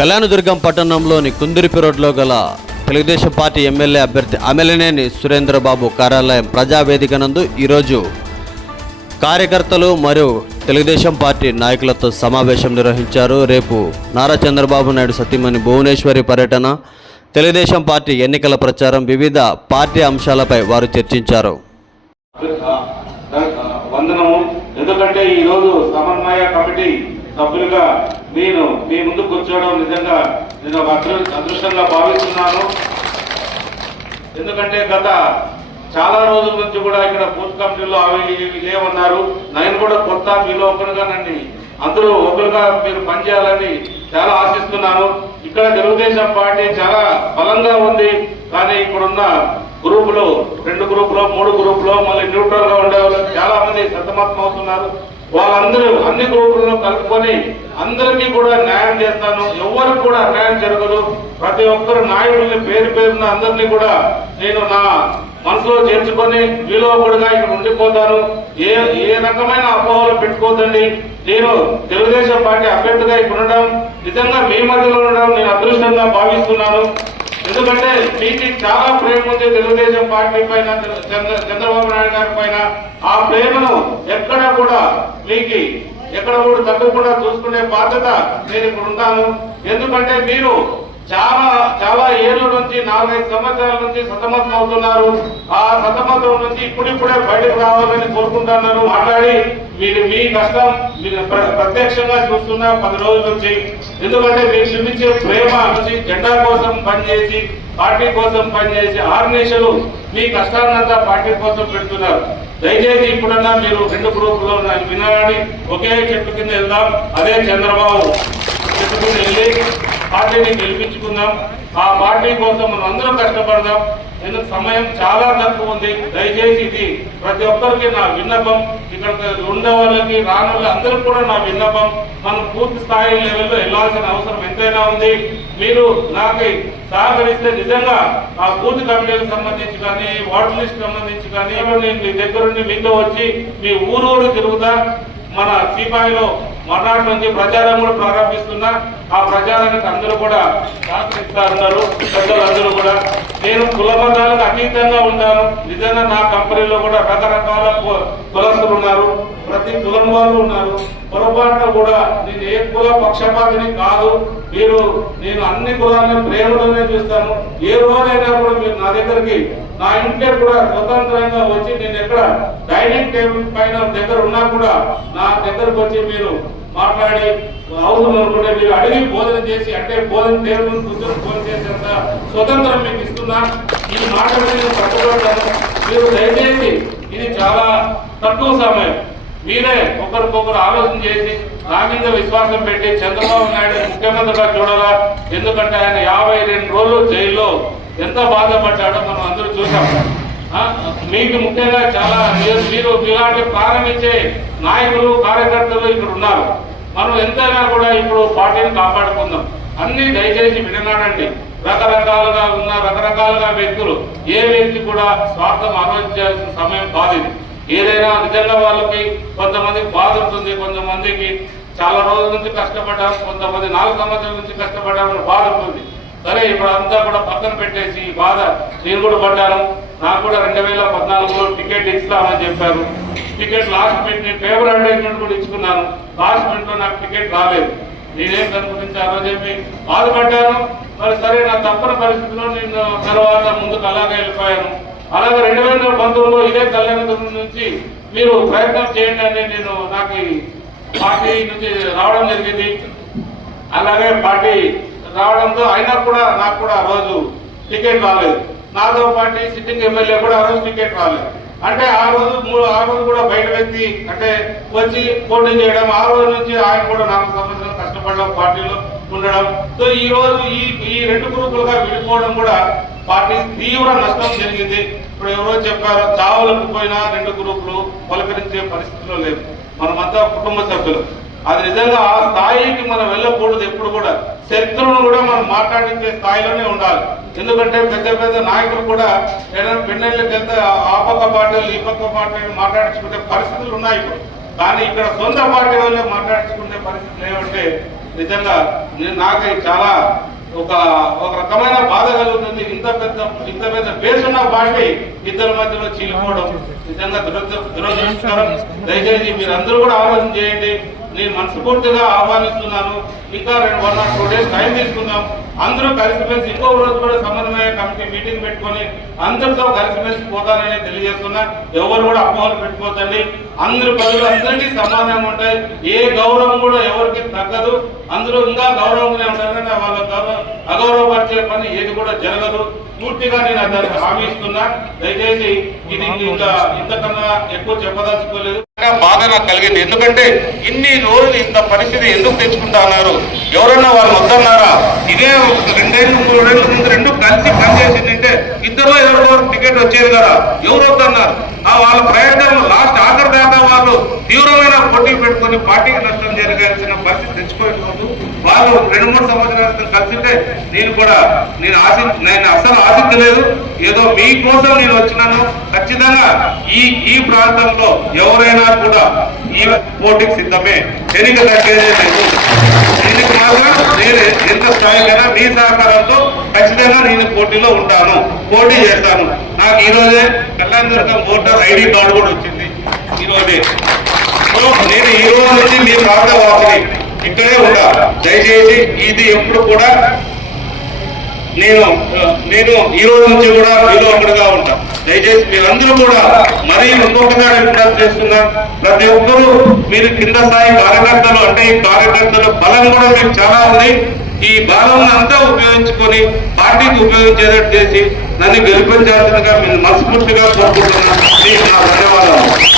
కళ్యాణదుర్గం పట్టణంలోని కుందిరిపి రోడ్లో గల తెలుగుదేశం పార్టీ ఎమ్మెల్యే అభ్యర్థి అమెలనేని సురేంద్రబాబు కార్యాలయం ప్రజావేదిక నందు ఈరోజు కార్యకర్తలు మరియు తెలుగుదేశం పార్టీ నాయకులతో సమావేశం నిర్వహించారు. రేపు నారా చంద్రబాబు నాయుడు సతీమణి భువనేశ్వరి పర్యటన తెలుగుదేశం పార్టీ ఎన్నికల ప్రచారం వివిధ పార్టీ అంశాలపై వారు చర్చించారు. ఎందుకంటే ఈరోజు సమన్వయ కమిటీ సభ్యులుగా నేను మీ ముందు కూర్చోవడం నిజంగా నేను ఒక అదృష్టంగా భావిస్తున్నాను. ఎందుకంటే గత చాలా రోజుల నుంచి కూడా ఇక్కడ బూత్ కమిటీలో అవి ఇవి లేవన్నారు నేను కూడా కొత్త మీలో ఒకరుగా నన్ను అందరూ ఒకరుగా మీరు పనిచేయాలని చాలా ఆశిస్తున్నాను. ఇక్కడ తెలుగుదేశం పార్టీ చాలా బలంగా ఉంది. కానీ ఇప్పుడున్న గ్రూపులు రెండు గ్రూపులో మూడు గ్రూపులో మళ్ళీ న్యూట్రల్గా ఉండే చాలా మంది సతమతం అవుతున్నారు వాళ్ళందరూ అన్ని గ్రూపులను కలుపుకొని అందరికీ కూడా న్యాయం చేస్తాను. ఎవరికి కూడా అన్యాయం జరగదు. ప్రతి ఒక్కరు నాయకుల్ని పేరు పేరున అందరినీ కూడా నేను నా మనసులో చేర్చుకొని మీలో ఇక్కడ ఉండిపోతాను. ఏ ఏ రకమైన అపోహలు పెట్టుకోదండి నేను తెలుగుదేశం పార్టీ అభ్యర్థిగా ఇక్కడ ఉండడం నిజంగా మీ మధ్యలో ఉండడం నేను అదృష్టంగా భావిస్తున్నాను. ఎందుకంటే మీకు చాలా ప్రేమ ఉంది తెలుగుదేశం పార్టీ పైన చంద్ర- చంద్రబాబు నాయుడు గారి పైన. ఆ ప్రేమను ఎక్కడా కూడా మీకు ఎక్కడ కూడా తగ్గకుండా చూసుకునే బాధ్యత నేను ఇప్పుడు ఉంటాను. ఎందుకంటే మీరు చాలా చాలా ఏళ్ళ నుంచి నాలుగైదు సంవత్సరాల నుంచి సతమతం అవుతున్నారు. ఆ సతమతం నుంచి ఇప్పుడిప్పుడే బయటకు రావాలని కోరుకుంటున్నారు. మాట్లాడి మీరు మీ కష్టం మీరు ప్ర- ప్రత్యక్షంగా చూస్తున్నా పది రోజుల నుంచి. ఎందుకంటే మీరు చూపించే ప్రేమ నుంచి జెండా కోసం పనిచేసి పార్టీ కోసం పనిచేసి ఆర్నేషలు మీ కష్టాన్నంతా పార్టీ కోసం పెడుతున్నారు. దయచేసి ఇప్పుడన్నా మీరు రెండు గ్రూపులో వినాలని ఒకే చెట్టు కింద వెళ్దాం. అదే చంద్రబాబు. చెట్టుకుని వెళ్ళి పార్టీని గెలిపించుకుందాం. ఆ పార్టీ కోసం మనం అందరం కష్టపడదాం. ఎందుకు సమయం చాలా తక్కువ ఉంది. దయచేసి ఇది ప్రతి ఒక్కరికి నా విన్నపం. ఇక్కడ ఉండే వాళ్ళకి రాని వాళ్ళకి అందరికి కూడా నా విన్నపం. మనం పూర్తి స్థాయి లెవెల్లో వెళ్ళాల్సిన అవసరం ఎంతైనా ఉంది. మీరు నాకు సహకరిస్తే నిజంగా ఆ బూత్ కమిటీలకు సంబంధించి కానీ వార్డు లిస్ట్ సంబంధించి కానీ నేను మీ దగ్గరుండి మీతో వచ్చి మీ ఊరూరు తిరుగుతా. మన సిపాయిలో మర్నాటి నుంచి ప్రచారం కూడా ప్రారంభిస్తున్నా. ఆ ప్రచారానికి అందరూ కూడా సహకరిస్తారు పెద్దలందరూ కూడా. నేను కుల అతీతంగా ఉంటాను. నిజంగా నా కంపెనీలో కూడా రకరకాల కులస్తులు ఉన్నారు. ప్రతి కులం వాళ్ళు ఉన్నారు. పొరపాటున కూడా నేను ఏ కుల పక్షపాతిని కాదు. మీరు నేను అన్ని కులాలను ప్రేమలోనే చూస్తాను. ఏ రోజైనా కూడా మీరు నా దగ్గరికి నా ఇంట్లో కూడా స్వతంత్రంగా వచ్చి నేను ఎక్కడ డైనింగ్ టేబుల్ పైన దగ్గర ఉన్నా కూడా నా దగ్గరకు వచ్చి మీరు మాట్లాడి అవసరం అనుకుంటే మీరు అడిగి బోధన చేసి అంటే బోధన టేబుల్ కూర్చొని ఫోన్ చేసేంత స్వతంత్రం మీకు ఇస్తున్నా. ఈ మాట నేను పట్టుకుంటాను మీరు దయచేసి ఇది చాలా తక్కువ సమయం. మీరే ఒకరికొకరు ఆలోచన చేసి నా మీద విశ్వాసం పెట్టి చంద్రబాబు నాయుడు ముఖ్యమంత్రిగా చూడాలా? ఎందుకంటే ఆయన యాభై రెండు రోజులు జైల్లో ఎంత బాధపడ్డాడో మనం అందరూ చూసాం. మీకు ముఖ్యంగా చాలా మీరు మీరు ఇలాంటి ప్రారంభించే నాయకులు కార్యకర్తలు ఇక్కడ ఉన్నారు. మనం ఎంతైనా కూడా ఇప్పుడు పార్టీని కాపాడుకుందాం. అన్ని దయచేసి విననాడండి. రకరకాలుగా ఉన్న రకరకాలుగా వ్యక్తులు ఏ వ్యక్తి కూడా స్వార్థం ఆలోచించాల్సిన సమయం కాదు ఇది. ఏదైనా నిజంగా వాళ్ళకి కొంతమందికి బాధ ఉంటుంది కొంతమందికి చాలా రోజుల నుంచి కష్టపడ్డాము కొంతమంది నాలుగు సంవత్సరాల నుంచి కష్టపడ్డామని బాధ ఉంటుంది. సరే ఇప్పుడు అంతా కూడా పక్కన పెట్టేసి బాధ. నేను కూడా పడ్డాను. నాకు కూడా రెండు వేల పద్నాలుగులో టికెట్ ఇస్తామని చెప్పారు. టికెట్ లాస్ట్ మినిట్ నేను పేపర్ అడ్వర్టైజ్మెంట్ కూడా ఇచ్చుకున్నాను. లాస్ట్ మినిట్లో నాకు టికెట్ రాలేదు. నేనేం దాని గురించి ఆ చెప్పి బాధపడ్డాను. మరి సరే నా తప్పని పరిస్థితిలో నేను తర్వాత ముందుకు అలాగే వెళ్ళిపోయాను. అలాగే రెండు వేల పంతొమ్మిదిలో ఇదే కళ్యాణదుర్గం నుంచి మీరు ప్రయత్నం చేయండి అని నేను నాకు ఈ పార్టీ నుంచి రావడం జరిగింది. అలాగే పార్టీ రావడంతో అయినా కూడా నాకు కూడా ఆ రోజు టికెట్ రాలేదు. నాతో పాటు సిట్టింగ్ ఎమ్మెల్యే కూడా ఆ రోజు టికెట్ రాలేదు. అంటే ఆ రోజు మూడు ఆ రోజు కూడా బయట వ్యక్తి అంటే వచ్చి పోటీ చేయడం ఆ రోజు నుంచి ఆయన కూడా నాకు సంవత్సరాలు కష్టపడడం పార్టీలో ఉండడం. సో ఈ రోజు ఈ ఈ రెండు గ్రూపులుగా విడిపోవడం కూడా పార్టీ తీవ్ర నష్టం జరిగింది. ఇప్పుడు ఎవరో చెప్పారు చావులకు పోయినా రెండు గ్రూపులు పలకరించే పరిస్థితిలో లేదు మనమంతా కుటుంబ సభ్యులు. అది నిజంగా ఆ స్థాయికి మనం వెళ్ళకూడదు ఎప్పుడు కూడా. శత్రువును కూడా మనం మాట్లాడించే స్థాయిలోనే ఉండాలి. ఎందుకంటే పెద్ద పెద్ద నాయకులు కూడా ఏదైనా పెన్నెళ్ళకి వెళ్తే ఆ పక్క పార్టీలు ఈ పక్క పార్టీలు మాట్లాడించుకునే పరిస్థితులు ఉన్నాయి ఇప్పుడు. కానీ ఇక్కడ సొంత పార్టీ వాళ్ళే మాట్లాడించుకునే పరిస్థితులు ఏమంటే నిజంగా నేను నాకు చాలా ఒక ఒక రకమైన బాధ కలుగుతుంది. ఇంత పెద్ద ఇంత పెద్ద బేస్ ఉన్న పార్టీ ఇద్దరి మధ్యలో చీలిపోవడం నిజంగా దురదృష్టకరం. దయచేసి మీరందరూ కూడా ఆలోచన చేయండి. నేను మనస్ఫూర్తిగా ఆహ్వానిస్తున్నాను. ఇంకా రెండు one or two days time తీసుకుందాం. అందరూ కలిసిమెలిసి ఇంకో రోజు కూడా సమన్వయ కమిటీ మీటింగ్ పెట్టుకొని అందరితో కలిసిమెలిసి పోతానని తెలియజేస్తున్నా. ఎవరు కూడా అపోహలు పెట్టుకోవద్దండి. అందరు ప్రజలు అందరికీ సమానంగా ఉంటాయి. ఏ గౌరవం కూడా ఎవరికి తగ్గదు. అందరూ ఇంకా గౌరవంగానే ఉంటారు కానీ వాళ్ళ గౌరవం అగౌరవపరిచే పని ఏది కూడా జరగదు. పూర్తిగా నేను దానికి హామీ ఇస్తున్నా. దయచేసి ఇది ఇంకా ఇంతకన్నా ఎక్కువ చెప్పదలుచుకోలేదు. బాధ నాకు కలిగింది. ఎందుకంటే ఇన్ని రోజులు పరిస్థితి ఎందుకు తెచ్చుకుంటా అన్నారు? ఎవరన్నా వాళ్ళు వద్దన్నారా? ఇదే ఒక రెండేళ్ళు మూడేళ్ళ ముందు రెండు కలిసి పనిచేసిందంటే ఇద్దరు ఎవరికో టికెట్ వచ్చేది కదా. ఎవరు వద్దన్నారు? ఆ వాళ్ళ ప్రయత్నం లాస్ట్ ఆఖరి దాకా వాళ్ళు తీవ్రమైన పోటీ పెట్టుకొని పార్టీకి నష్టం జరగాల్సిన పరిస్థితి తెచ్చుకోలేదు వాళ్ళు రెండు మూడు సంవత్సరాల క్రితం కలిసింటే నేను కూడా నేను ఆశి నేను అసలు ఆశించలేదు. ఏదో మీకోసం నేను వచ్చినాను. ఖచ్చితంగా ఈ ఈ ప్రాంతంలో ఎవరైనా కూడా ఈ పోటీకి సిద్ధమే. ఎన్నిక తగ్గేదే లేదు. దీనికి మాత్రం నేను ఎంత స్థాయికైనా మీ సహకారంతో ఖచ్చితంగా నేను పోటీలో ఉంటాను. పోటీ చేస్తాను. నాకు ఈరోజే కళ్యాణ దుర్గం ఓటర్ ఐడి కార్డు కూడా వచ్చింది. ఈ నేను ఈ రోజు నుంచి మీ ప్రాంత వాసిని ఇక్కడే ఉంటా. దయచేసి ఇది ఎప్పుడు కూడా నేను నేను ఈ రోజు నుంచి కూడా మీలో ఒకటిగా ఉంటా. దయచేసి మీరందరూ కూడా మరీ ఇంకొకసారి విజ్ఞప్తి చేస్తున్నా. ప్రతి ఒక్కరూ మీరు కింద స్థాయి కార్యకర్తలు అంటే ఈ కార్యకర్తల బలం కూడా మీకు చాలా ఉంది. ఈ బలం అంతా ఉపయోగించుకొని పార్టీకి ఉపయోగించేటట్టు చేసి నన్ను గెలిపించాల్సిందిగా మీరు మనస్ఫూర్తిగా కోరుకుంటున్నాను మీకు నా ధన్యవాదాలు.